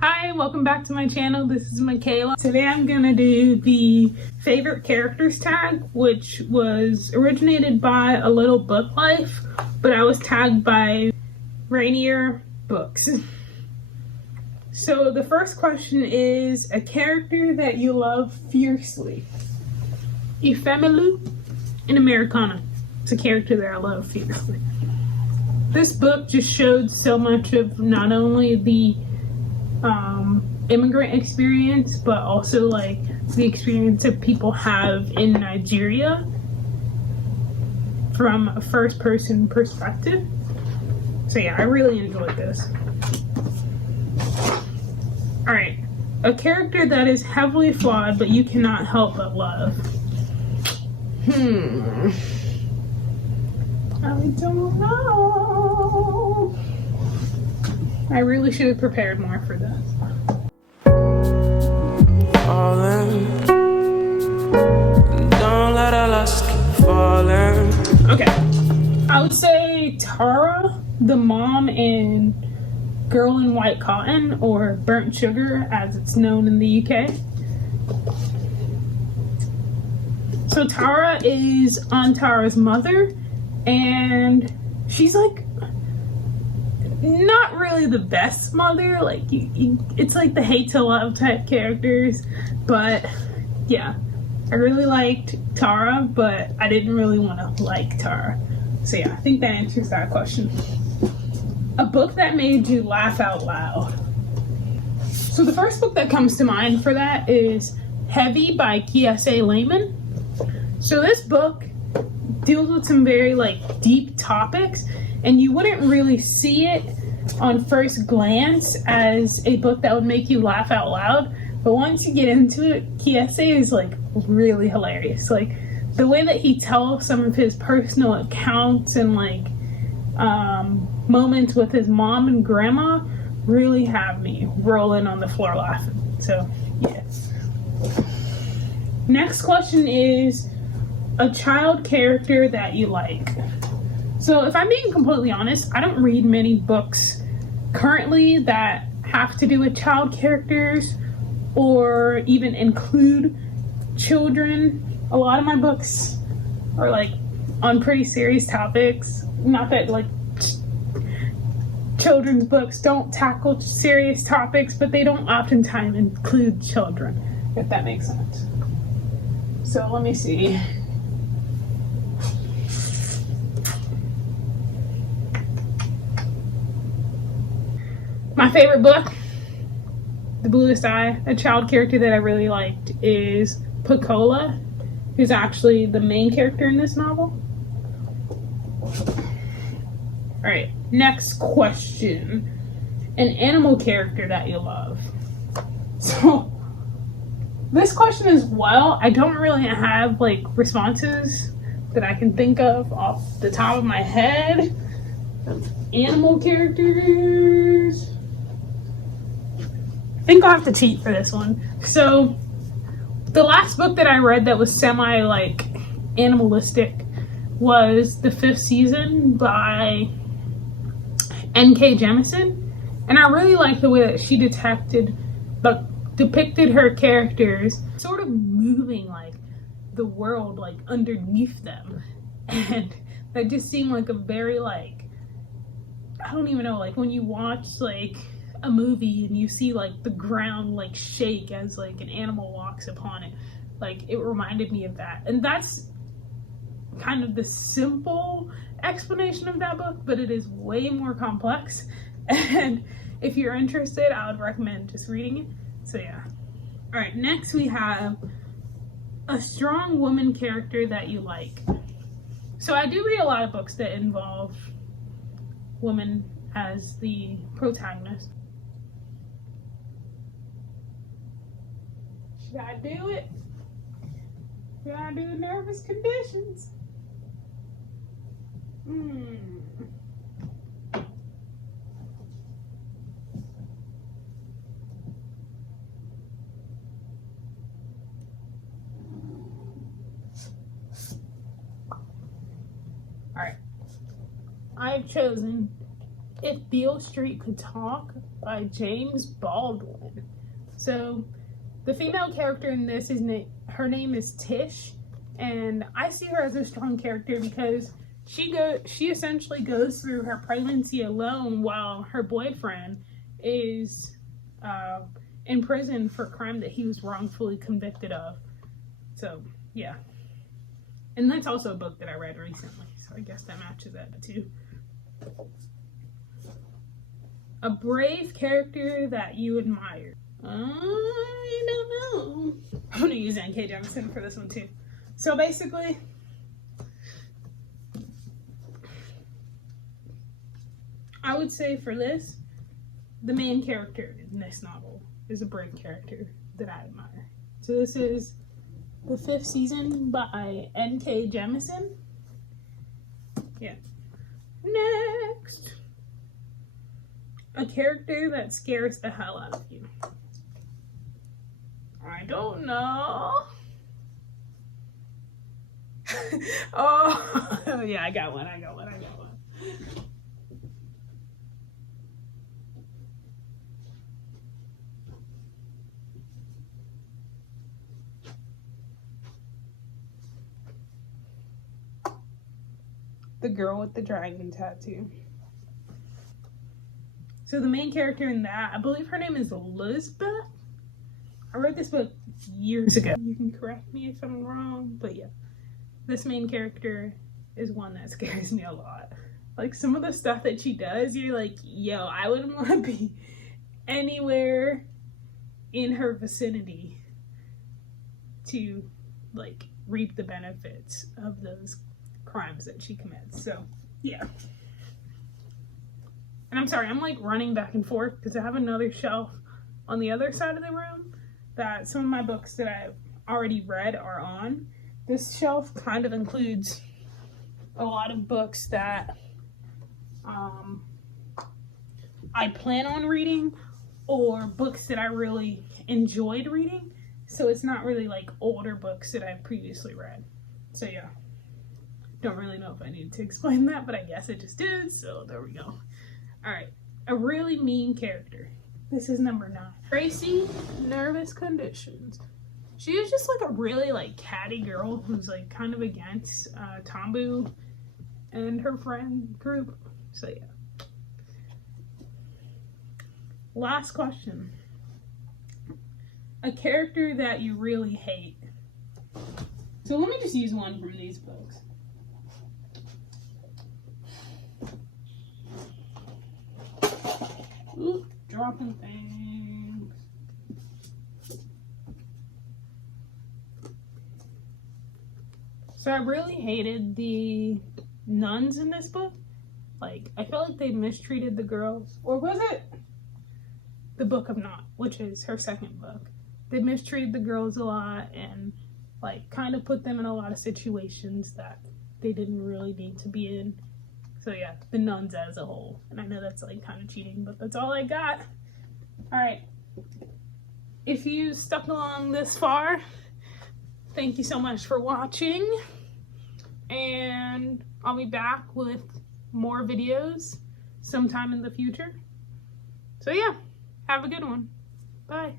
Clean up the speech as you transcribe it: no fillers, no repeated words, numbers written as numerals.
Hi, welcome back to my channel. This is Michaela. Today I'm gonna do the favorite characters tag, which was originated by A Little Book Life, but I was tagged by Rainier Books. So the first question is a character that you love fiercely. Ephemeru in Americana. It's a character that I love fiercely. This book just showed so much of not only the immigrant experience, but also like the experience that people have in Nigeria from a first person perspective. So yeah, I really enjoyed this. Alright, a character that is heavily flawed but you cannot help but love. I don't know. I really should have prepared more for this. Don't let our lust keep falling. Okay, I would say Tara, the mom in Girl in White Cotton, or Burnt Sugar as it's known in the UK. So Tara is Antara's mother, and she's like not really the best mother. Like it's like the hate to love type characters, but yeah, I really liked Tara, but I didn't really want to like Tara. So yeah, I think that answers that question. A book that made you laugh out loud. So the first book that comes to mind for that is Heavy by Kiese Layman. So this book deals with some very like deep topics, and you wouldn't really see it on first glance as a book that would make you laugh out loud. But once you get into it, Kiese is like really hilarious. Like the way that he tells some of his personal accounts and like moments with his mom and grandma really have me rolling on the floor laughing. So yeah. Next question is a child character that you like. So if I'm being completely honest, I don't read many books currently that have to do with child characters or even include children. A lot of my books are like on pretty serious topics. Not that like children's books don't tackle serious topics, but they don't oftentimes include children, if that makes sense. So let me see. My favorite book, The Bluest Eye, a child character that I really liked is Pecola, who's actually the main character in this novel. Alright, next question. An animal character that you love. So, this question as well, I don't really have like responses that I can think of off the top of my head. Animal characters. I think I'll have to cheat for this one. So the last book that I read that was semi like animalistic was The Fifth Season by N.K. Jemisin, and I really liked the way that she depicted her characters sort of moving like the world like underneath them, and that just seemed like a very like, I don't even know, like when you watch like a movie and you see like the ground like shake as like an animal walks upon it, like it reminded me of that. And that's kind of the simple explanation of that book, but it is way more complex, and if you're interested I would recommend just reading it. So yeah. All right, next we have a strong woman character that you like. So I do read a lot of books that involve women as the protagonist. Should I do it? Should I do Nervous Conditions? Alright. I've chosen If Beale Street Could Talk by James Baldwin. So the female character in this her name is Tish, and I see her as a strong character because she essentially goes through her pregnancy alone while her boyfriend is in prison for a crime that he was wrongfully convicted of. So yeah, and that's also a book that I read recently, so I guess that matches that too. A brave character that you admire. I don't know. I'm gonna use N.K. Jemisin for this one too. So basically, I would say for this, the main character in this novel is a brave character that I admire. So this is the 5th season by N.K. Jemisin. Yeah. Next. A character that scares the hell out of you. I don't know. Oh, yeah, I got one. The girl with the dragon tattoo. So the main character in that, I believe her name is Elizabeth. I read this book years ago. You can correct me if I'm wrong, but yeah. This main character is one that scares me a lot. Like some of the stuff that she does, you're like, yo, I wouldn't want to be anywhere in her vicinity to like reap the benefits of those crimes that she commits. So yeah. And I'm sorry, I'm like running back and forth because I have another shelf on the other side of the room that some of my books that I've already read are on. This shelf kind of includes a lot of books that I plan on reading or books that I really enjoyed reading. So it's not really like older books that I've previously read. So yeah, don't really know if I need to explain that, but I guess I just did. So there we go. All right, a really mean character. This is number 9. Tracy, Nervous Conditions. She is just like a really like catty girl who's like kind of against Tombu and her friend group. So yeah. Last question. A character that you really hate. So let me just use one from these books. Ooh, dropping things. So I really hated the nuns in this book. Like, I felt like they mistreated the girls. Or was it the Book of Not, which is her second book? They mistreated the girls a lot and like kind of put them in a lot of situations that they didn't really need to be in. So yeah, the nuns as a whole. And I know that's like kind of cheating, but that's all I got. All right. If you stuck along this far, thank you so much for watching. And I'll be back with more videos sometime in the future. So yeah, have a good one. Bye.